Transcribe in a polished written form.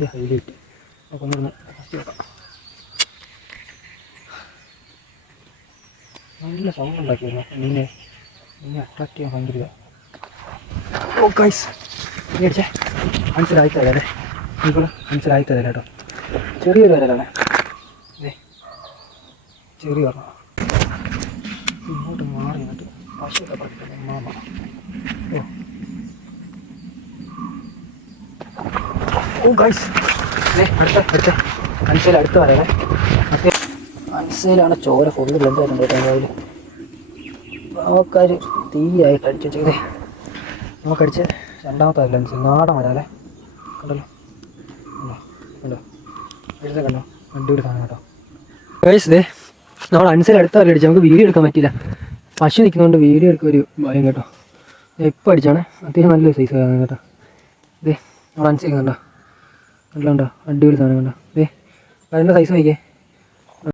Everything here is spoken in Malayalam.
ഇതിൻ്റെ ഹൈലൈറ്റ്. അപ്പോൾ ഒന്ന് ഫസ്റ്റ് നോക്കാം. നല്ല സൗണ്ട് ഉണ്ടാക്കിയിരുന്നു മീനെ അട്രാക്ട് ചെയ്യാൻ ഭയങ്കര. ഓ ഗൈസ് മേടിച്ചേ മനസ്സിലായി തരാം നിങ്ങൾ മനസ്സിലായി തരാം കേട്ടോ. ചെറിയൊരു വരലാണ് ചെറിയ പറഞ്ഞ ഇങ്ങോട്ട് മാറി എന്നിട്ട് പശുവൊക്കെ പഠിക്കുന്നത് മാമ. ഓ ഗൈസ് അടുത്ത മനസ്സിൽ അടുത്ത് വരാതെ മറ്റേ മനസ്സിലാണ് ചോര ഫുള്ള് ബ്ലഡ് ആയിരുന്നു കേട്ടോ. അതിൽ ആൾക്കാർ തീയായിട്ട് അടിച്ചു ചെയ്തേ നമുക്കടിച്ച് രണ്ടാമത്തെ ലെൻസ് നാടൻ വരാല്ലേ. കണ്ടല്ലോ കണ്ടോ എടുത്ത കണ്ടോ അടിപൊളി സാധനം കേട്ടോ. ഗൈസ് ദേ നമ്മൾ അനുസരിച്ച് അടുത്ത വരെ അടിച്ചു. നമുക്ക് വീഡിയോ എടുക്കാൻ പറ്റില്ല, പശു നിൽക്കുന്നതുകൊണ്ട് വീഡിയോ എടുക്കാൻ ഒരു ഭയം കേട്ടോ. ഇപ്പോൾ അടിച്ചാണ് അത്യാവശ്യം നല്ലൊരു സൈസ് സാധനം കേട്ടോ. ഇതേ നമ്മൾ അനുസരിച്ച് കണ്ടോ അടിപൊളി സാധനം കണ്ടോ. ഇതേ അതിൻ്റെ സൈസ് നോക്കിയേ.